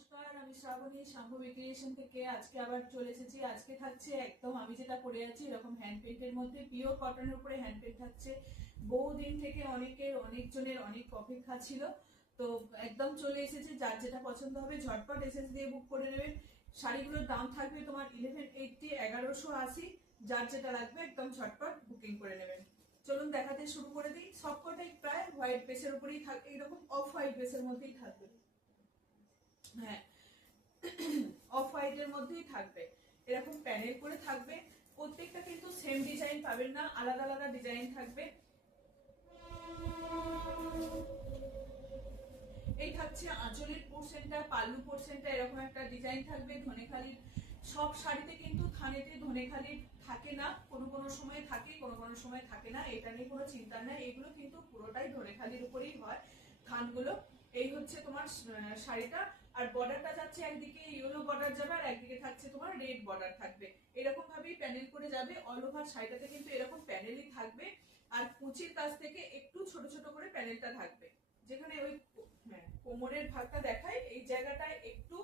নমস্কার, আমি শ্রাবণী শাম্ভবী ক্রিয়েশন থেকে আজকে আবার চলে এসেছি। আজকে থাকছে একদম আমি যেটা পরে আছি এরকম হ্যান্ড পেন্টের মধ্যে, পিওর কটনের উপরে হ্যান্ড পেন্ট থাকছে। বহুদিন থেকে অনেকজনের অনেক অপেক্ষা ছিল, তো একদম চলে এসেছে। যার যেটা পছন্দ হবে ঝটপট এসএস দিয়ে বুক করে নেবেন। শাড়িগুলোর দাম থাকবে তোমার 1180 যার যেটা লাগবে একদম ঝটপট বুকিং করে নেবেন। চলুন দেখাতে শুরু করে দিই। সবকটাই প্রায় হোয়াইট বেসের উপরেই থাকবে, এরকম অফ হোয়াইট বেসের মধ্যেই থাকবে। হ্যাঁ, অফ হোয়াইটের মধ্যেই থাকবে, এরকম প্যানেল করে থাকবে। প্রত্যেকটা কিন্তু সেম ডিজাইন পাবেন না, আলাদা আলাদা ডিজাইন থাকবে। এই থাকছে আঁচলের পোর্শনটা, পাল্লু পোর্শনটা এরকম একটা ডিজাইন থাকবে। ধনেখালির সব শাড়িতে কিন্তু থানেতে ধনেখালি থাকে না, কোনো কোনো সময় থাকে, কোনো কোনো সময় থাকে না, এটা নিয়ে কোনো চিন্তা নাই। এগুলো কিন্তু পুরোটাই ধনেখালির উপরেই হয় থানগুলো। এই হচ্ছে তোমার শাড়িটা। আর বর্ডারটা যাচ্ছে একদিকে ইয়েলো বর্ডার যাবে, আর একদিকে থাকছে তোমার রেড বর্ডার থাকবে। এরকম ভাবেই প্যানেল করে যাবে। অল ওভার শাড়িটাতে কিন্তু এরকম প্যানেলই থাকবে। আর কুচির কাছ থেকে একটু ছোট ছোট করে প্যানেলটা থাকবে। যেখানে ওই কোমরের ভাগটা দেখায়, এই জায়গাটায় একটু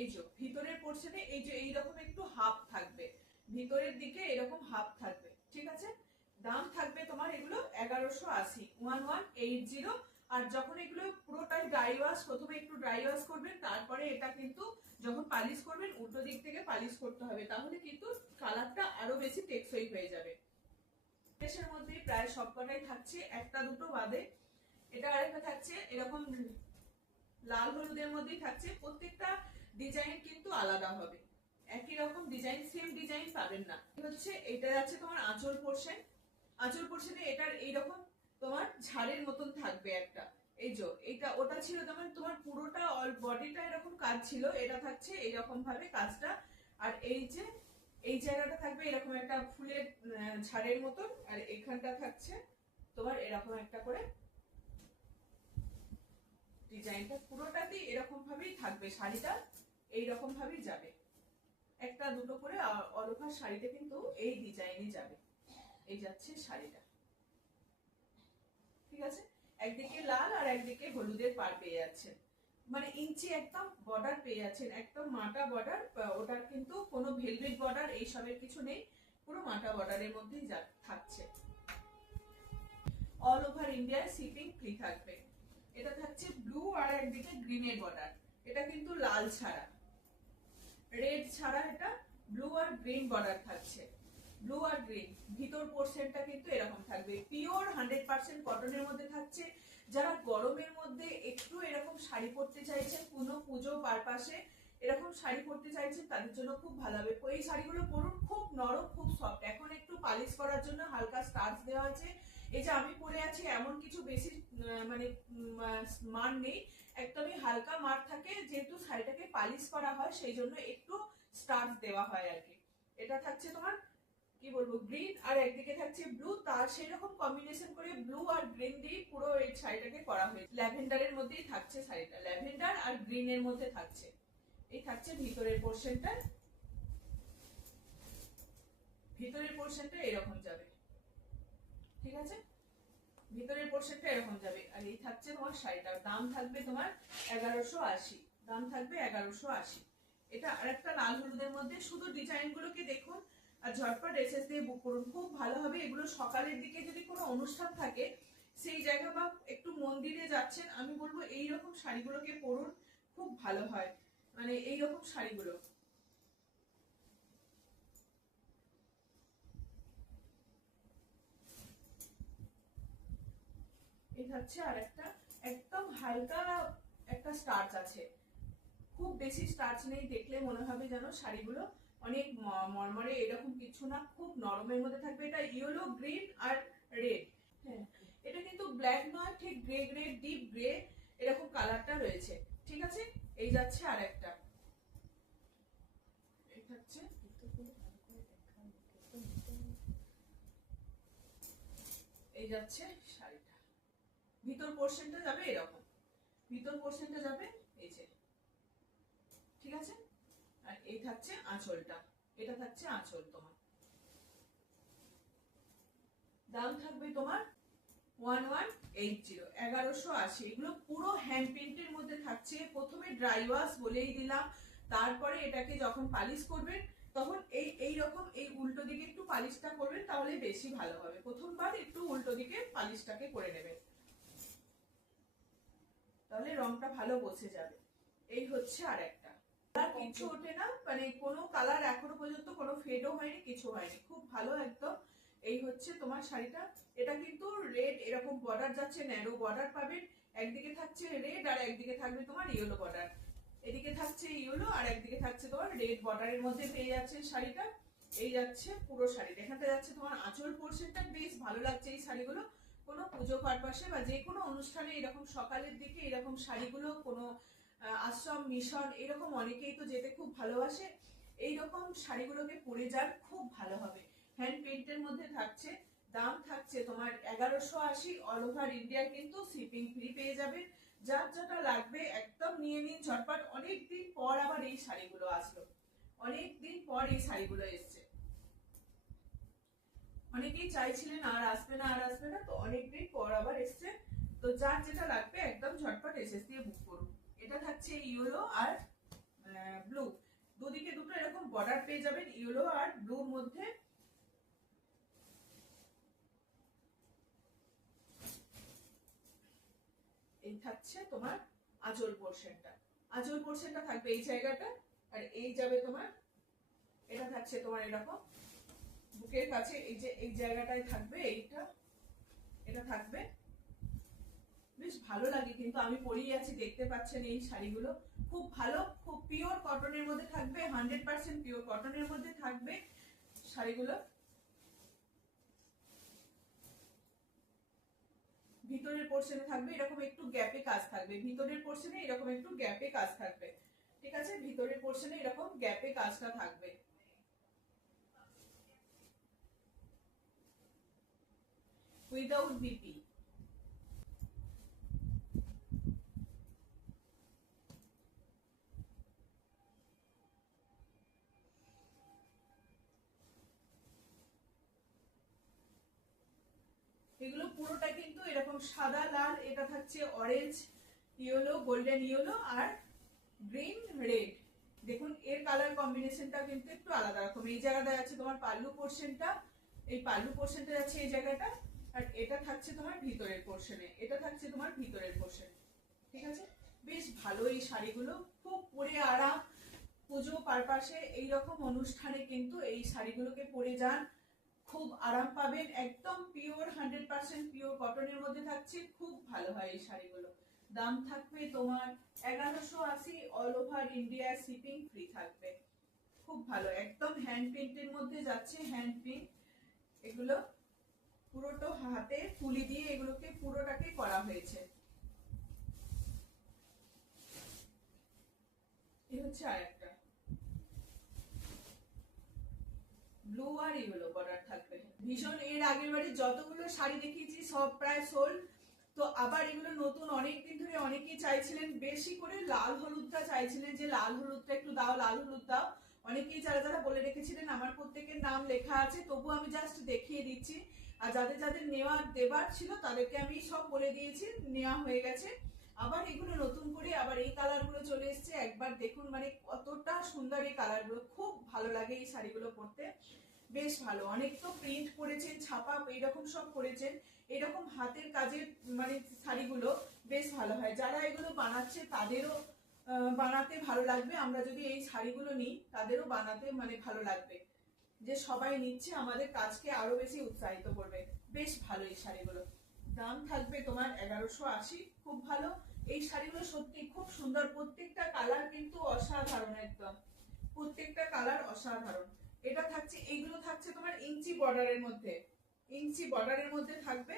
এই যে ভিতরের পোর্শনে এই যে এইরকম একটু হাফ থাকবে, ভিতরের দিকে এরকম হাফ থাকবে। ঠিক আছে, দাম থাকবে তোমার এগুলো 1180, 1180। আর যখন এগুলো পুরোটাই ড্রাই ওয়াশ, প্রথমে একটু ড্রাই ওয়াশ করবেন, তারপরে এটা কিন্তু যখন পালিশ করবেন উল্টো দিক থেকে পালিশ করতে হবে, তাহলে কিন্তু কালারটা আরো বেশি টেকসই হয়ে যাবে। দেশের মধ্যে প্রায় সবকটাই থাকছে, একটা দুটো বাদে। এটা আরেকটা থাকছে এরকম লাল হলুদের মধ্যেই থাকছে। প্রত্যেকটা ডিজাইন কিন্তু আলাদা হবে, একই রকম ডিজাইন সেম ডিজাইন পাবেন না। হচ্ছে এটা আছে তোমার আঁচল পোর্শন। আঁচল পোর্শনে এটার এইরকম তোমার ঝাড়ের মতন থাকবে একটা। এই যে এটা ওটা ছিল তোমার পুরোটা অল বডিটা এরকম কাজ ছিল, এটা থাকছে এইরকম ভাবে কাজটা। আর এই যে এই জায়গাটা থাকবে এরকম একটা ফুলের ঝাড়ের মতন, আর এখানটা থাকছে তোমার এরকম একটা করে ডিজাইনটা। পুরোটাতেই এরকম ভাবেই থাকবে শাড়িটা, এইরকম ভাবেই যাবে। একটা দুটো করে অল ওভার শাড়িতে কিন্তু এই ডিজাইনই যাবে। এই যাচ্ছে শাড়িটা, ঠিক আছে। একদিকে লাল আর একদিকে হলুদের পার পেয়ে যাচ্ছেন, মানে ইঞ্চি একদম বর্ডার পেয়ে যাচ্ছেন, একদম মাটা বর্ডার। ওটার কিন্তু কোনো ভেলভেট বর্ডার এইসবের কিছু নেই, পুরো মাটা বর্ডারের মধ্যেই থাকছে। অল ওভার ইন্ডিয়ায় শিপিং ফ্রি থাকবে। এটা থাকছে ব্লু আর একদিকে গ্রিনের বর্ডার। এটা কিন্তু লাল ছাড়া, রেড ছাড়া, এটা ব্লু আর গ্রিন বর্ডার থাকছে। ব্লু আর গ্রিন ভিতর পোর্শনটা কিন্তু এরকম থাকবে। পিওর 100% কটনের মধ্যে থাকছে। যারা গরমের মধ্যে একটু এরকম শাড়ি পরতে চাইছেন, কোনো পুজো পারপাসে এরকম শাড়ি পরতে চাইছেন, তাদের জন্য খুব ভালো হবে। এই শাড়িগুলো পরুন, খুব নরম, খুব সফট। এখন একটু পালিশ করার জন্য হালকা স্টার্চ দেওয়া আছে। এই যে আমি পরে আছি এমন কিছু বেশি মানে মান নেই, একদমই হালকা মার থাকে, যেহেতু শাড়িটাকে পালিশ করা হয় সেই জন্য একটু স্টার্চ দেওয়া হয় আর কি। এটা থাকছে তোমার কি বলবো গ্রিন, আর একদিকে থাকছে ব্লু, তার সেই রকম কম্বিনেশন করে ব্লু আর গ্রিন দিয়ে পুরো এই শাড়িটাকে করা হয়েছে। ল্যাভেন্ডারের মধ্যেই থাকছে শাড়িটা, ল্যাভেন্ডার আর গ্রিনের মধ্যে থাকছে। এই থাকছে ভিতরের পোর্শনটা, ভিতরের পোর্শনটা এরকম যাবে, ঠিক আছে। ভিতরের পোর্শনটা এরকম যাবে। আর এই থাকছে তোমার শাড়িটার দাম থাকবে তোমার 1180, দাম থাকবে 1180। এটা আরেকটা লাল হলুদের মধ্যে। শুধু ডিজাইন গুলোকে দেখুন আর ঝটপট এসএস দিয়ে বুক করুন, খুব ভালো হবে এগুলো। সকালের দিকে যদি কোনো অনুষ্ঠান থাকে সেই জায়গা, বা একটু মন্দিরে যাচ্ছেন, আমি বলবো এইরকম শাড়িগুলোকে পরুন, খুব ভালো হয়, মানে এইরকম শাড়িগুলো। এই হচ্ছে আর একটা একদম হালকা একটা স্টার্চ আছে, খুব বেশি স্টার্চ নেই, দেখলে মনে হবে যেন শাড়িগুলো অনেক মরমরে, এরকম কিছু না, খুব নরমের মধ্যে থাকবে। এটা ইয়েলো, গ্রিন আর রেড। হ্যাঁ, এটা কিন্তু ব্ল্যাক নয়, ঠিক গ্রে গ্রে, ডিপ গ্রে এরকম কালারটা রয়েছে, ঠিক আছে। এই যাচ্ছে আর একটা, এই হচ্ছে এই যাচ্ছে শাড়িটা। ভিতর পোর্শনটা যাবে এরকম, ভিতর পোর্শনটা যাবে এই যে, ঠিক আছে। আর এই থাকছে আঁচলটা, এটা থাকছে আঁচল তোমার। দাম দাম থাকবে তোমার 1180, 1180। এগুলো পুরো হ্যান্ড পেন্টের মধ্যে থাকছে। প্রথমে ড্রাই ওয়াশ বলেই দিলাম, তারপরে এটাকে যখন পালিশ করবেন তখন এই রকম এই উল্টো দিকে একটু পালিশটা করবেন, তাহলে বেশি ভালো হবে। প্রথমবার একটু উল্টো দিকে পালিশটাকে করে নেবেন, তাহলে রংটা ভালো বসে যাবে। এই হচ্ছে আর একটা কালার, কিছু ওঠে না, মানে কোনো কালার এখনো পর্যন্ত কোনো ফেডও হয়নি, কিছু হয়নি, খুব ভালো একদম। এই হচ্ছে তোমার শাড়িটা। এটা কিন্তু রেড এরকম বর্ডার যাচ্ছে, ন্যারো বর্ডার পাবেন। একদিকে থাকছে রেড আর একদিকে থাকবে তোমার ইয়েলো বর্ডার। এদিকে থাকছে ইয়েলো আর একদিকে থাকছে তোমার রেড বর্ডারের মধ্যে পেয়ে যাচ্ছে শাড়িটা। এই যাচ্ছে পুরো শাড়িটা। এখানটা যাচ্ছে তোমার আঁচল পোর্শনটা, বেশ ভালো লাগছে এই শাড়িগুলো। কোনো পুজো পারপাসে বা যে কোনো অনুষ্ঠানে এরকম সকালের দিকে এরকম শাড়িগুলো, কোনো আশ্রম মিশন এরকম অনেকেই তো যেতে খুব ভালোবাসে, এইরকম শাড়িগুলোকে পরে যান, খুব ভালো হবে। হ্যান্ড পেন্টের মধ্যে থাকছে। দাম থাকছে তোমার 1180, অল ওভার ইন্ডিয়া কিন্তু শিপিং ফ্রি পেয়ে যাবে। যার যেটা লাগবে একদম নিয়ে নিন ঝটপট। অনেকদিন পর আবার এই শাড়িগুলো আসলো, অনেকদিন পর এই শাড়িগুলো এসছে। অনেকেই চাইছিলেন আর আসবে না আর আসবে না, তো অনেকদিন পর আবার এসছে। তো যার যেটা লাগবে একদম ঝটপট এসএস দিয়ে বুক করুন। এটা থাকছে ইয়েলো আর ব্লু, দুদিকে দুটো এরকম বর্ডার পেয়ে যাবেন ইয়েলো আর ব্লুর মধ্যে। এই থাকছে তোমার আঁচল পোর্শনটা। আঁচল পোর্শনটা থাকবে এই জায়গাটা, আর এই যাবে তোমার, এটা থাকছে তোমার এরকম বুকের কাছে, এই যে এই জায়গাটায় থাকবে এইটা, এটা থাকবে। বেশ ভালো লাগে কিন্তু, আমি পরেই আছি, দেখতে পাচ্ছেন এই শাড়িগুলো খুব ভালো, খুব পিওর কটনের মধ্যে থাকবে, 100% পিওর কটনের মধ্যে থাকবে শাড়িগুলো। ভিতরের পোর্শনে থাকবে এরকম একটু গ্যাপে কাজ থাকবে, ভিতরের পোর্শনে এরকম একটু গ্যাপে কাজ থাকবে, ঠিক আছে? ভিতরের পোর্শনে এরকম গ্যাপে কাজটা থাকবে। Without BP. এগুলো পুরোটা কিন্তু এরকম সাদা লাল, এটা থাকছে অরেঞ্জ ইয়েলো, গোল্ডেন ইয়েলো আর গ্রিন রেড। দেখুন এর কালার কম্বিনেশনটা কিন্তু একটু আলাদা রকম। এই জায়গাটা আছে তোমার পাল্লু পোর্শনটা, এই পাল্লু পোর্শনটা যাচ্ছে এই জায়গাটা, আর এটা থাকছে তোমার ভিতরের পোর্শনে, এটা থাকছে তোমার ভিতরের পোর্শনে, ঠিক আছে? বেশ ভালো এই শাড়িগুলো, খুব পরে আরাম। পুজো পারপাসে এইরকম অনুষ্ঠানে কিন্তু এই শাড়িগুলোকে পরে যান, খুব আরাম পাবেন। একদম পিওর 100% পিওর কটনের মধ্যে থাকছে, খুব ভালো হয় এই শাড়িগুলো। দাম থাকবে তোমার 1180, all over India shipping free থাকবে। খুব ভালো, একদম হ্যান্ড প্রিন্টের মধ্যে যাচ্ছে, হ্যান্ড প্রিন্ট। এগুলো পুরোটা হাতে তুলি দিয়ে এগুলোকে পুরোটাকে করা হয়েছে। এই হচ্ছে আরেকটা ব্লু আর ইয়েলো বর্ডার থাকবে, ভীষণ। এর আগের বারে যতগুলো শাড়ি দেখিয়েছি সব প্রায় সোল্ড, তো আবার এগুলো নতুন, অনেকদিন ধরে অনেকেই চাইছিলেন, বেশি করে লাল হলুদটা চাইছিলেন, যে লাল হলুদটা একটু দাও, লাল হলুদ দাও। অনেকেই যারা যারা বলে রেখেছিলেন, আমার প্রত্যেকের নাম লেখা আছে, তবু আমি জাস্ট দেখিয়ে দিচ্ছি। আর যাদের যাদের নেওয়া দেবার ছিল তাদেরকে আমি সব বলে দিয়েছি, নেওয়া হয়ে গেছে। আবার এগুলো নতুন করে আবার এই কালারগুলো চলে এসছে, একবার দেখুন, মানে কতটা সুন্দর এই কালারগুলো, খুব ভালো লাগে এই শাড়িগুলো পরতে, বেশ ভালো। অনেক তো প্রিন্ট করেছেন, ছাপা এইরকম সব করেছেন, এরকম হাতের কাজের মানে শাড়িগুলো বেশ ভালো হয়। যারা এগুলো বানাচ্ছে তাদেরও বানাতে ভালো লাগবে, আমরা যদি এই শাড়িগুলো নিই তাদেরও বানাতে মানে ভালো লাগবে, যে সবাই নিচ্ছে, আমাদের কাজকে আরো বেশি উৎসাহিত করবে। বেশ ভালো এই শাড়িগুলো। দাম থাকবে তোমার 1180, খুব ভালো এই শাড়িগুলো, সত্যি খুব সুন্দর। প্রত্যেকটা কালার কিন্তু অসাধারণ, একদম প্রত্যেকটা কালার অসাধারণ। এটা থাকছে, এইগুলো থাকছে তোমার ইঞ্চি বর্ডারের মধ্যে, ইঞ্চি বর্ডারের মধ্যে থাকবে।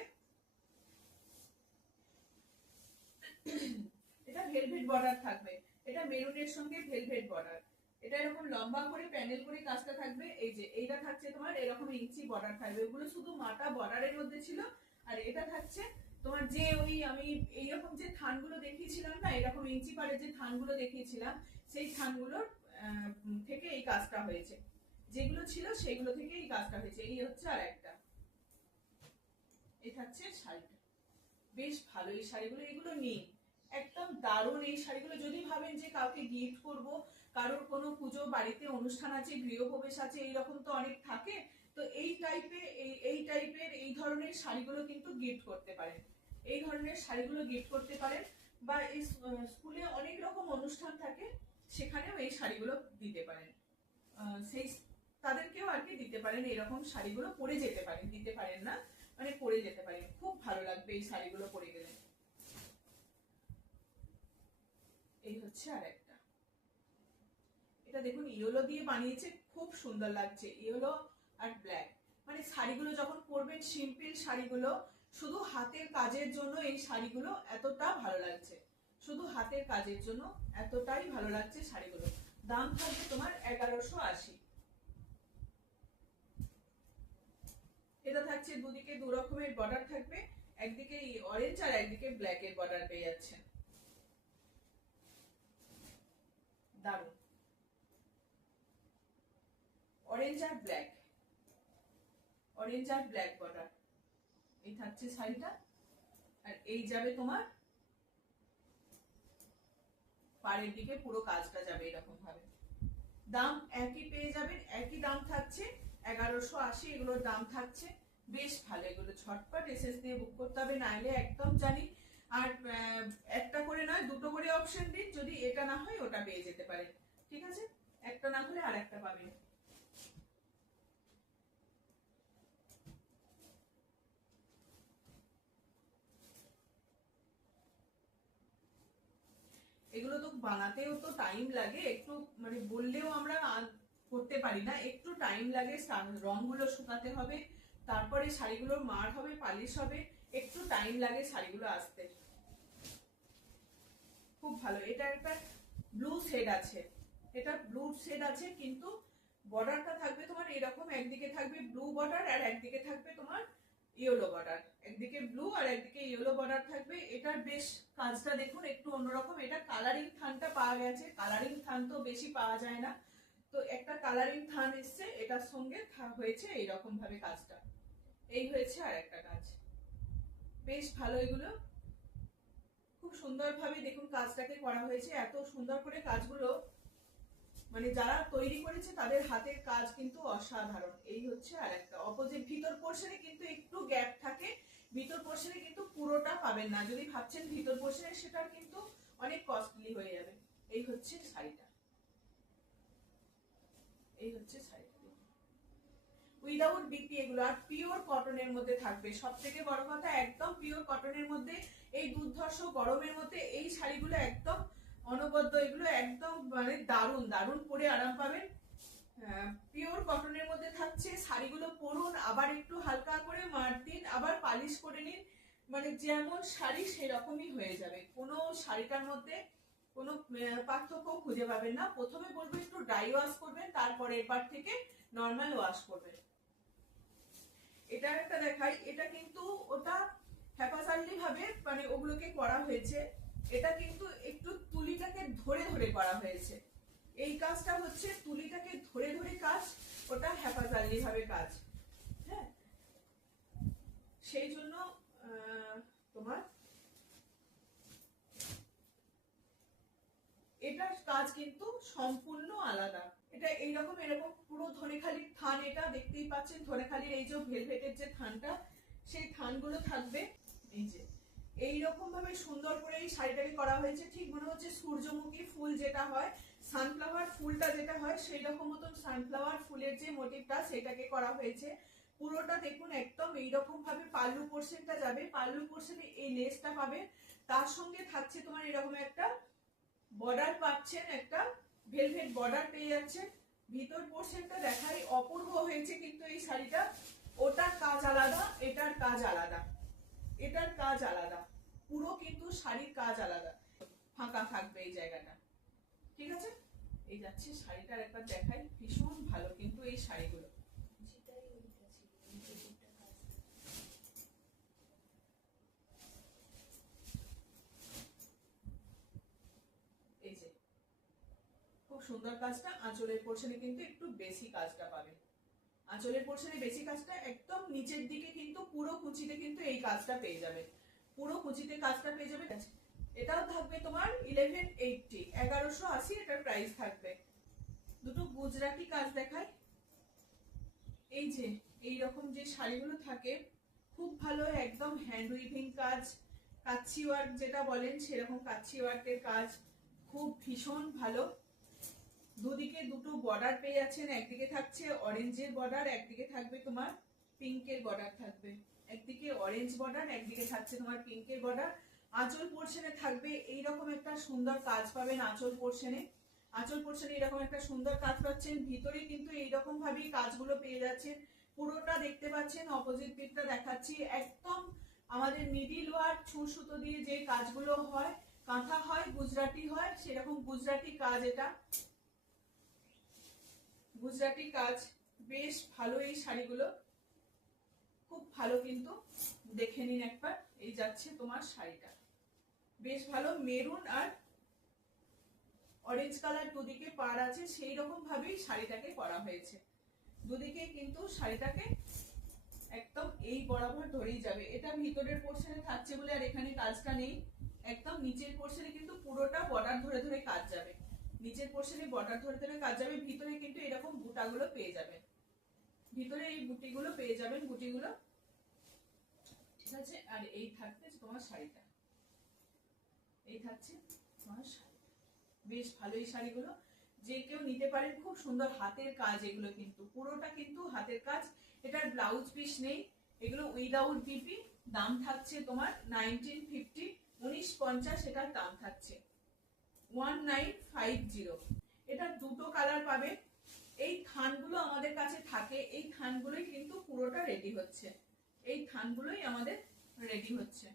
এটা ভেলভেট বর্ডার থাকবে, এটা মেরুনের সঙ্গে ভেলভেট বর্ডার। এটা এরকম লম্বা করে প্যানেল করে কাজটা থাকবে। এই যে এইটা থাকছে তোমার এরকম ইঞ্চি বর্ডার থাকবে, ওগুলো শুধু মাটা বর্ডারের মধ্যে ছিল। আর এটা থাকছে তোমার যে ওই আমি এইরকম যে থানগুলো দেখিয়েছিলাম না, এরকম ইঞ্চি পাড়ে যে থানগুলো দেখিয়েছিলাম, সেই থানগুলোর থেকে এই কাজটা হয়েছে, যেগুলো ছিল সেগুলো থেকে এই কাজটা হয়েছে। এই হচ্ছে আর একটা এটা হচ্ছে শাড়িটা, বেশ ভালো এই শাড়িগুলো, এগুলো নিন, একদম দারুণ এই শাড়িগুলো। যদি ভাবেন যে কাউকে গিফট করব, কারোর কোনো পুজো বাড়িতে অনুষ্ঠান আছে, গৃহপ্রবেশ আছে, এইরকম তো অনেক থাকে, তো এই টাইপের এই ধরনের শাড়িগুলো কিন্তু গিফট করতে পারেন, এই ধরনের শাড়িগুলো গিফট করতে পারেন। বা এই স্কুলে অনেক রকম অনুষ্ঠান থাকে, সেখানেও এই শাড়িগুলো দিতে পারেন, সেই তাদেরকেও আর কি দিতে পারেন, এরকম শাড়িগুলো পরে যেতে পারেন, দিতে পারেন না মানে পরে যেতে পারেন, খুব ভালো লাগবে এই শাড়িগুলো পরে গেলে। এই হচ্ছে আর একটা, এটা দেখুন ইয়েলো দিয়ে বানিয়েছে, খুব সুন্দর লাগছে, ইয়েলো আর ব্ল্যাক। মানে শাড়িগুলো যখন পরবেন, সিম্পল শাড়িগুলো, শুধু হাতের কাজের জন্য এই শাড়িগুলো এতটা ভালো লাগছে, শুধু হাতের কাজের জন্য এতটাই ভালো লাগছে শাড়িগুলো। দাম থাকবে তোমার 1180। এটা থাকছে দুদিকে দু রকমের বর্ডার থাকবে, একদিকে অরেঞ্জ আর একদিকে ব্ল্যাক এর বর্ডার পেয়ে যাচ্ছেন, দারুণ, অরেঞ্জ আর ব্ল্যাক, অরেঞ্জ আর ব্ল্যাক বর্ডার, এই থাকছে শাড়িটা। আর এই যাবে তোমার পাড়ের দিকে, পুরো কাজটা যাবে এরকম ভাবে। দাম একই পেয়ে যাবেন, একই দাম থাকছে 1180, এগুলোর দাম থাকছে। বেশ ভালো, এগুলো ঝটপট এসএস দিয়ে বুক করতে হবে, নাইলে একদম জানি। আর একটা করে নয়, দুটো করে অপশন দিন, যদি এটা না হয় ওটা পেয়ে যেতে পারে, ঠিক আছে, একটা না হলে আর একটা পাবেন। এগুলো তো বানাতেও তো টাইম লাগে একটু, মানে বললেও আমরা করতে পারি না, একটু টাইম লাগে, রংগুলো শুকাতে হবে, তারপরে শাড়িগুলোর মার হবে, পালিশ হবে, একটু টাইম লাগে শাড়িগুলো আসতে। খুব ভালো, এটা একটা ব্লু শেড আছে, এটা ব্লু শেড আছে, কিন্তু বর্ডারটা থাকবে তোমার এরকম, একদিকে থাকবে ব্লু বর্ডার আর একদিকে থাকবে তোমার ইয়েলো বর্ডার, একদিকে ব্লু আর একদিকে ইয়েলো বর্ডার থাকবে। এটার বেশ কাজটা দেখুন একটু অন্যরকম, এটা কালারিং থানটা পাওয়া গেছে, কালারিং থান তো বেশি পাওয়া যায় না, তো একটা কালারিং থান এসছে, এটার সঙ্গে হয়েছে এইরকম ভাবে কাজটা, এই হয়েছে আর একটা কাজ, বেশ ভালো। এগুলো খুব সুন্দরভাবে দেখুন কাজটাকে করা হয়েছে, এত সুন্দর করে কাজগুলো, মানে যারা তৈরি করেছে তাদের হাতের কাজ কিন্তু অসাধারণ। এই হচ্ছে আর একটা অপোজিট, ভিতর পোর্শনে কিন্তু একটু গ্যাপ থাকে, ভিতর পোর্শনে কিন্তু পুরোটা পাবেন না, যদি ভাবছেন ভিতর পোর্শনে সেটা কিন্তু অনেক কস্টলি হয়ে যাবে। এই হচ্ছে শাড়িটা, এই হচ্ছে শাড়িটা, উইদাউট বিপি এগুলো, আর পিওর কটনের মধ্যে থাকবে, সব থেকে বড় কথা একদম পিওর কটনের মধ্যে, এই দুর্ধর্ষ গরমের মধ্যে এই শাড়িগুলো একদম অনবদ্য, এগুলো একদম মানে দারুণ দারুণ পরে আরাম পাবেন। পিওর কটনের মধ্যে থাকছে, শাড়িগুলো পরুন, আবার একটু হালকা করে মার দিন, আবার পালিশ করে নিন, মানে যেমন শাড়ি সেরকমই হয়ে যাবে, কোনো শাড়িটার মধ্যে কোনো পার্থক্য খুঁজে পাবেন না। প্রথমে বলবো একটু ড্রাই ওয়াশ করবেন, তারপরে এবার থেকে নর্মাল ওয়াশ করবেন। এটা একটা দেখাই, এটা কিন্তু ওটা হ্যাপাসার্লি ভাবে মানে ওগুলোকে করা হয়েছে, এটা কিন্তু একটু তুলিটাকে ধরে ধরে করা হয়েছে, এই কাজটা হচ্ছে তুলিটাকে ধরে ধরে কাজ, ওটা হ্যাপাসার্লি ভাবে কাজ, হ্যাঁ, সেই জন্য তোমার এটার কাজ কিন্তু সম্পূর্ণ আলাদা। এটা এইরকম এরকম পুরো ধনেখালির থান, এটা দেখতেই পাচ্ছেন ধনেখালির এই যে ভেলভেটের যে থানটা, সেই থানগুলো থাকবে, এই যে এইরকম ভাবে সুন্দর করে এই শাড়িটাকে করা হয়েছে, ঠিক মনে হচ্ছে সূর্যমুখী ফুল যেটা হয়, সানফ্লাওয়ার ফুলটা যেটা হয় সেই রকম মতন সানফ্লাওয়ার ফুলের যে মোটিভটা সেটাকে করা হয়েছে পুরোটা দেখুন, একদম এইরকম ভাবে পাল্লু পোর্শনটা যাবে, পাল্লু পোর্শনে এই লেসটা পাবে, তার সঙ্গে থাকছে তোমার এরকম একটা বর্ডার পাচ্ছেন, একটা ভেলভেট বর্ডার পেয়ে যাচ্ছেন। ভিতর পোর্শনটা দেখাই, অপূর্ব হয়েছে কিন্তু এই শাড়িটা, ওটার কাজ আলাদা, এটার কাজ আলাদা, এটার কাজ আলাদা, পুরো কিন্তু শাড়ির কাজ আলাদা, ফাঁকা থাকবে এই জায়গাটা, ঠিক আছে। এই যাচ্ছে শাড়িটার একবার দেখাই, ভীষণ ভালো কিন্তু এই শাড়িগুলো, এই যে খুব সুন্দর কাজটা, আঁচলের পোর্শনে কিন্তু একটু বেশি কাজটা পাবে, আঁচলের পোর্শনে বেশি কাজটা, একদম নিচের দিকে কিন্তু পুরো কুচিতে কিন্তু এই কাজটা পেয়ে যাবে, পুরো কুচিতে কাজটা পেয়ে যাবে। এটাও থাকবে তোমার 1180, 1180 এটার প্রাইস থাকবে। দুটো গুজরাটি কাজ দেখায়। এই যে এইরকম যে শাড়িগুলো থাকে খুব ভালো, একদম হ্যান্ড উইভিং কাজ, কাচ্চি ওয়ার্ক যেটা বলেন সেরকম কাচ্চি ওয়ার্কের কাজ, খুব ভীষণ ভালো। দুদিকে দুটো বর্ডার পেয়ে যাচ্ছেন, একদিকে থাকছে অরেঞ্জের বর্ডার, একদিকে থাকবে তোমার পিঙ্কের বর্ডার থাকবে, একদিকে অরেঞ্জ বর্ডার, একদিকে থাকছে তোমার পিঙ্কের বর্ডার। আঁচল পোর্শনে থাকবে এইরকম একটা সুন্দর কাজ পাবেন আঁচল পোর্শনে, আঁচল পোর্শনে এরকম একটা সুন্দর কাজ পাচ্ছেন। ভিতরে কিন্তু এইরকম ভাবেই কাজগুলো পেয়ে যাচ্ছেন, পুরোটা দেখতে পাচ্ছেন। অপোজিট পিকটা দেখাচ্ছি, একদম আমাদের নিডিল ওয়ার্ক ছুঁচ সুতো দিয়ে যে কাজগুলো হয়, কাঁথা হয়, গুজরাটি হয়, সেরকম গুজরাটি কাজ। এটা গুজরাটি কাজ, বেশ ভালো এই শাড়িগুলো, খুব ভালো কিন্তু দেখে নিন একবার। এই যাচ্ছে তোমার শাড়িটা, বেশ ভালো, মেরুন আর অরেঞ্জ কালার দুদিকে পার আছে, সেই রকম ভাবেই শাড়িটাকে করা হয়েছে। দুদিকে কিন্তু শাড়িটাকে একদম এই বরাবর ধরেই যাবে। এটা ভিতরের পোর্শনে থাকছে বলে আর এখানে কাজটা নেই, একদম নিচের পোর্শনে কিন্তু পুরোটা বর্ডার ধরে ধরে কাজ যাবে, নিচের পোর্শনে বর্ডার ধরে ধরে কাজ যাবে। ভিতরে কিন্তু এরকম বুটাগুলো পেয়ে যাবেন, ভিতরে এই বুটিগুলো পেয়ে যাবেন, বুটিগুলো, ঠিক আছে। আর এই থাকছে তোমার শাড়িটা, এই থাকছে তোমার শাড়িটা, বেশ ভালো এই শাড়িগুলো, যে কেউ নিতে পারেন, খুব সুন্দর হাতের কাজ এগুলো, কিন্তু পুরোটা কিন্তু হাতের কাজ। এটার ব্লাউজ পিস নেই, এগুলো উইদাউট বিপি। দাম থাকছে তোমার 1950, 1950 এটার দাম থাকছে 1950। এটা দুটো কালার পাবে। এই থানগুলো আমাদের কাছে থাকে, এই থানগুলোই কিন্তু পুরোটা রেডি হচ্ছে, এই থানগুলোই আমাদের রেডি হচ্ছে।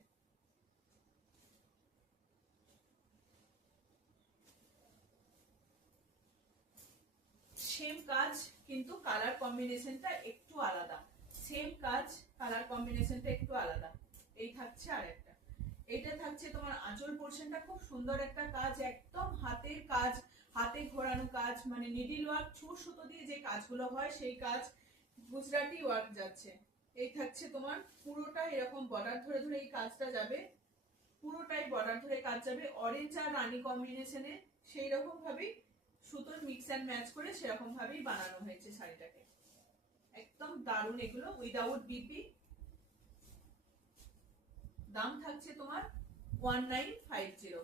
সেম কাজ কিন্তু কালার কম্বিনেশনটা একটু আলাদা, সেম কাজ কালার কম্বিনেশনটা একটু আলাদা। এই থাকছে আর একটা, এইটা থাকছে তোমার আঁচল পোর্শনটা, খুব সুন্দর একটা কাজ, একদম হাতের কাজ, হাতে ঘোরানো কাজ, মানে নিডিল ওয়ার্ক ছুঁচ সুতো দিয়ে যে কাজগুলো হয় সেই কাজ, গুজরাটি ওয়ার্ক যাচ্ছে। এই থাকছে তোমার পুরোটা এরকম বর্ডার ধরে ধরে এই কাজটা যাবে, পুরোটাই বর্ডার ধরে কাজ যাবে, অরেঞ্জ আর রানী কম্বিনেশনে সেই রকম ভাবেই সুতোর মিক্স অ্যান্ড ম্যাচ করে সেরকম ভাবেই বানানো হয়েছে শাড়িটাকে, একদম দারুণ এগুলো, উইদাউট বিপি। দাম থাকছে তোমার 1950।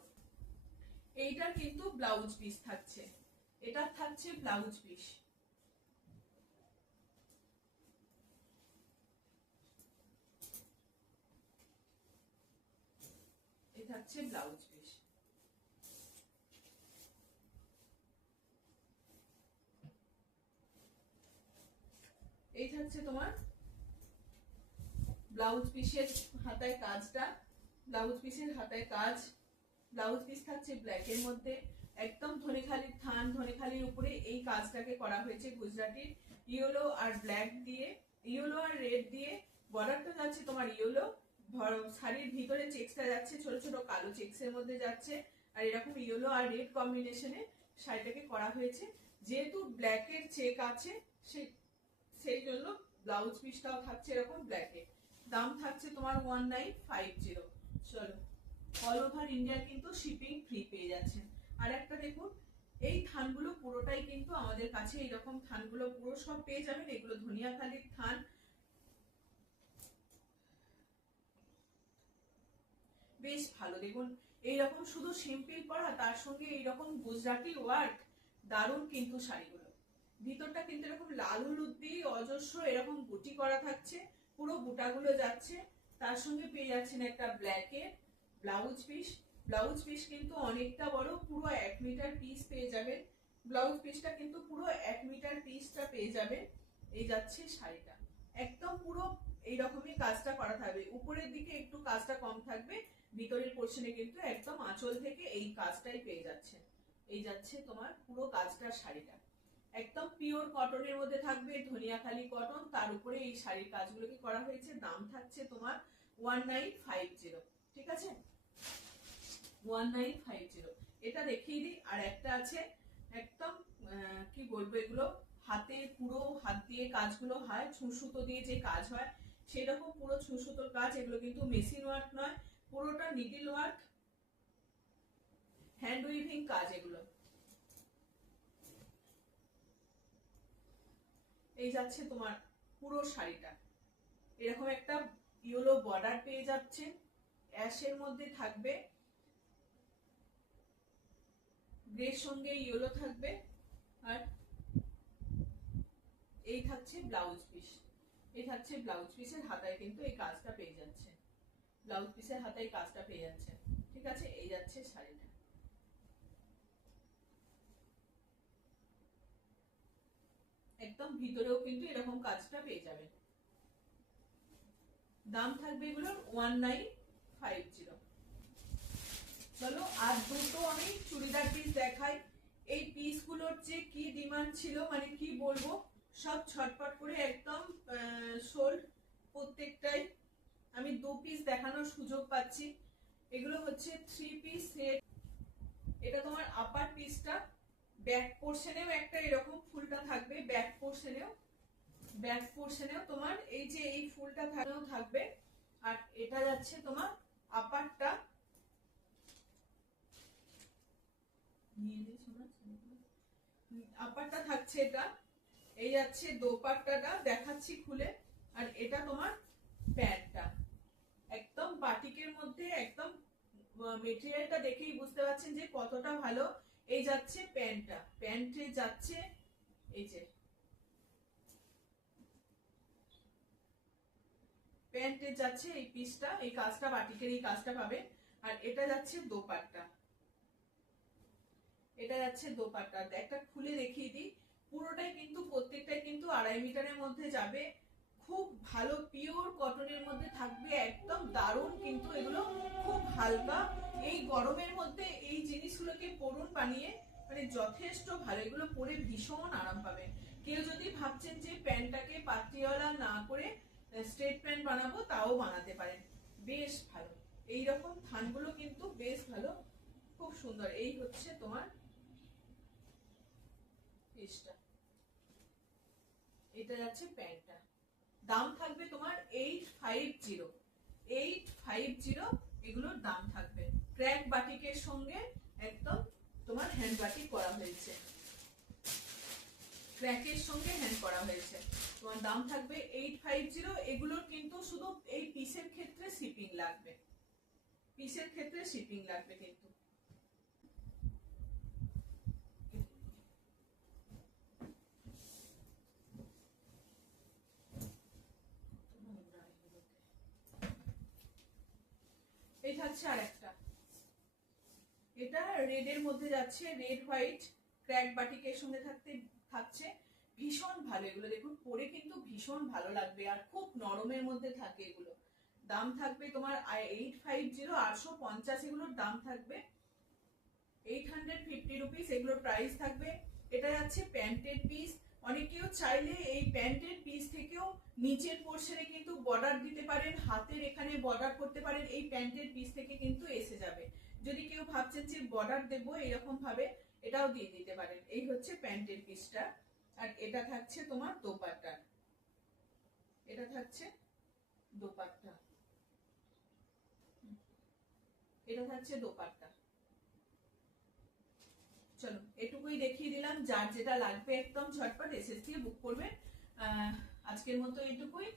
এইটার কিন্তু ব্লাউজ পিস থাকছে, এটা থাকছে ব্লাউজ পিস, এটা থাকছে ব্লাউজ পিস। এই থাকছে তোমার ব্লাউজ পিসের হাতায় কাজটা, ব্লাউজ পিসের হাতায় কাজ, ব্লাউজ পিস থাকছে ব্ল্যাকের মধ্যে, একদম ধনেখালির থান, ধনেখালির উপরে এই কাজটাকে করা হয়েছে গুজরাটির, ইয়েলো আর ব্ল্যাক দিয়ে, ইয়েলো আর রেড দিয়ে, বর্ডারটা যাচ্ছে তোমার ইয়েলো, শাড়ির ভিতরে চেক্সটা যাচ্ছে ছোট ছোট কালো চেক্সের মধ্যে যাচ্ছে, আর এরকম ইয়েলো আর রেড কম্বিনেশনে শাড়িটাকে করা হয়েছে। যেহেতু ব্ল্যাকের চেক আছে সেই জন্য ব্লাউজ পিসটাও থাকছে এরকম ব্ল্যাকে। দাম থাকছে তোমার 1950। চলো, অল ওভার ইন্ডিয়া কিন্তু শিপিং ফ্রি পেয়ে যাচ্ছেন। আর একটা দেখুন, এই থানগুলো পুরোটাই কিন্তু আমাদের কাছে এইরকম থানগুলো পুরো সব পেয়ে যাবেন, এগুলো ধনিয়াখালির থান, বেশ ভালো। দেখুন এইরকম শুধু সিম্পল পরা, তার সঙ্গে এইরকম গুজরাটি ওয়ার্ক, দারুণ কিন্তু শাড়িগুলো। ভিতরটা কিন্তু এরকম লাল হলুদ দিয়ে অজস্র এরকম বুটি করা থাকছে, পুরো বুটাগুলো যাচ্ছে, তার সঙ্গে পেয়ে যাচ্ছেন একটা ব্ল্যাকের ব্লাউজ পিস। ব্লাউজ পিস কিন্তু অনেকটা বড়, পুরো 1 মিটার পিস পেয়ে যাবেন, ব্লাউজ পিসটা কিন্তু পুরো 1 মিটার পিসটা পেয়ে যাবেন। এই যাচ্ছে শাড়িটা, একদম পুরো এইরকমই কাজটা করা থাকবে, উপরের দিকে একটু কাজটা কম থাকবে, ভিতরের পোর্শনে কিন্তু একদম আঁচল থেকে এই কাজটাই পেয়ে যাচ্ছে। এই যাচ্ছে তোমার পুরো কাজটা, শাড়িটা একদম পিওর কটনের মধ্যে থাকবে, ধনিয়াখালি কটন, তার উপরে এই শাড়ির কাজগুলোকে করা হয়েছে। দাম থাকছে তোমার 1950, ঠিক আছে, 1950। এটা দেখিয়ে দিই, আর একটা আছে একদম কি বলবো, এগুলো হাতে পুরো হাত দিয়ে কাজগুলো হয়, ছুঁসুতো দিয়ে যে কাজ হয় সেরকম পুরো ছুঁসুতোর কাজ। এগুলো কিন্তু মেশিন ওয়ার্ক নয়, পুরোটা নিডল ওয়ার্ক, হ্যান্ড উইভিং কাজ এগুলো। এই যাচ্ছে তোমার পুরো শাড়িটা, এরকম একটা ইয়েলো বর্ডার পেয়ে যাচ্ছে, অ্যাশের মধ্যে থাকবে, গ্রের সঙ্গে ইয়েলো থাকবে, আর এই থাকছে ব্লাউজ পিস। এই থাকছে ব্লাউজ পিসের হাতায় কিন্তু এই কাজটা পেয়ে যাচ্ছে, ব্লাউজ পিসের হাতায় কাজটা পেয়ে যাচ্ছে। ঠিক আছে, এই যাচ্ছে শাড়িটা। একদম ভিতরেও কিন্তু এরকম কাজটা পেয়ে যাবে। দাম থাকবে এগুলোর 1950। চলো আর দুটো আমি চুড়িদার পিস দেখাই। এই পিস গুলোর যে কি ডিমান্ড ছিল, মানে কি বলবো, সব ছটপট করে একদম সোল্ড প্রত্যেকটাই। আমি 2 পিস দেখানোর সুযোগ পাচ্ছি। এগুলো হচ্ছে 3 পিস সেট। এটা তোমার আপার পিসটা, ব্যাক পোর্শনেও একটা এরকম ফুলটা থাকবে, ব্যাক পোর্শনেও তোমার এই যে এই ফুলটা থাকবে। আর এটা যাচ্ছে তোমার আপারটা, আপারটা থাকছে এটা। এই যাচ্ছে দোপাট্টাটা দেখাচ্ছি খুলে, আর এটা তোমার প্যান্টটা। একদম বাটিকের মধ্যে, একদম মেটেরিয়ালটা দেখেই বুঝতে পারছেন যে কতটা ভালো। এই যাচ্ছে প্যান্টটা, প্যান্টে যাচ্ছে এই যে প্যান্টে যাচ্ছে এই পিসটা, এই কাজটা বাটিকের এই কাজটা পাবে। আর এটা যাচ্ছে দোপাট্টা, এটা যাচ্ছে দোপাট্টা। একটা খুলে দেখিয়ে দিই, পুরোটাই কিন্তু প্রত্যেকটাই কিন্তু 2.5 মিটারের মধ্যে যাবে, খুব ভালো পিওর কটনের মধ্যে থাকবে, একদম দারুণ। কিন্তু এগুলো খুব হালকা, এই গরমের মধ্যে এই জিনিসগুলোকে পরুন বানিয়ে, মানে যথেষ্ট ভালো। এগুলো পরে ভীষণ আরাম পাবেন। কেউ যদি ভাবছেন যে প্যান্টটাকে পাতলিওয়ালা না করে স্ট্রেট প্যান্ট বানাবো, তাও বানাতে পারেন, বেশ ভালো। এইরকম থানগুলো কিন্তু বেশ ভালো, খুব সুন্দর। এই হচ্ছে তোমার পিসটা, এটা যাচ্ছে প্যান্টটা। দাম থাকবে তোমার 850 এগুলোর দাম থাকবে। ক্র্যাক বাটিকের সঙ্গে একদম তোমার হ্যান্ড বাটিক করা হয়েছে, ক্র্যাকের সঙ্গে হ্যান্ড করা হয়েছে। তোমার দাম থাকবে 850। এগুলোর কিন্তু শুধু এই পিসের ক্ষেত্রে শিপিং লাগবে, পিসের ক্ষেত্রে শিপিং লাগবে কিন্তু। এই থাকছে আরেকটা, এটা রেড এর মধ্যে যাচ্ছে, রেড হোয়াইট ক্র্যাক বাটিকের সঙ্গে থাকছে, ভীষণ ভালো। এগুলো দেখুন পরে কিন্তু ভীষণ ভালো লাগবে, আর খুব নরমের মধ্যে থাকে এগুলো। দাম থাকবে তোমার 850, 850 এগুলোর দাম থাকবে 850 রুপিস, এগুলোর প্রাইস থাকবে। এটা যাচ্ছে প্যান্টের পিস। অনেকেও চাইলে এই প্যান্টের পিস থেকেও নিচের পোর্শনে কিন্তু বর্ডার দিতে পারেন, হাতের এখানে বর্ডার করতে পারেন, এই প্যান্টের পিস থেকে কিন্তু এসে যাবে। যদি কেউ ভাবছেন যে বর্ডার দেবো এরকম ভাবে, এটাও দিয়ে দিতে পারেন। এই হচ্ছে প্যান্টের পিসটা। আর এটা থাকছে তোমার দোপাট্টা, এটা থাকছে দোপাট্টা, এটা থাকছে দোপাট্টা। চলো এটুকুই দেখিয়ে দিলাম, যার যেটা লাগবে একদম ঝটপট এসএস দিয়ে বুক করবে। আজকের মতো এটুকুই।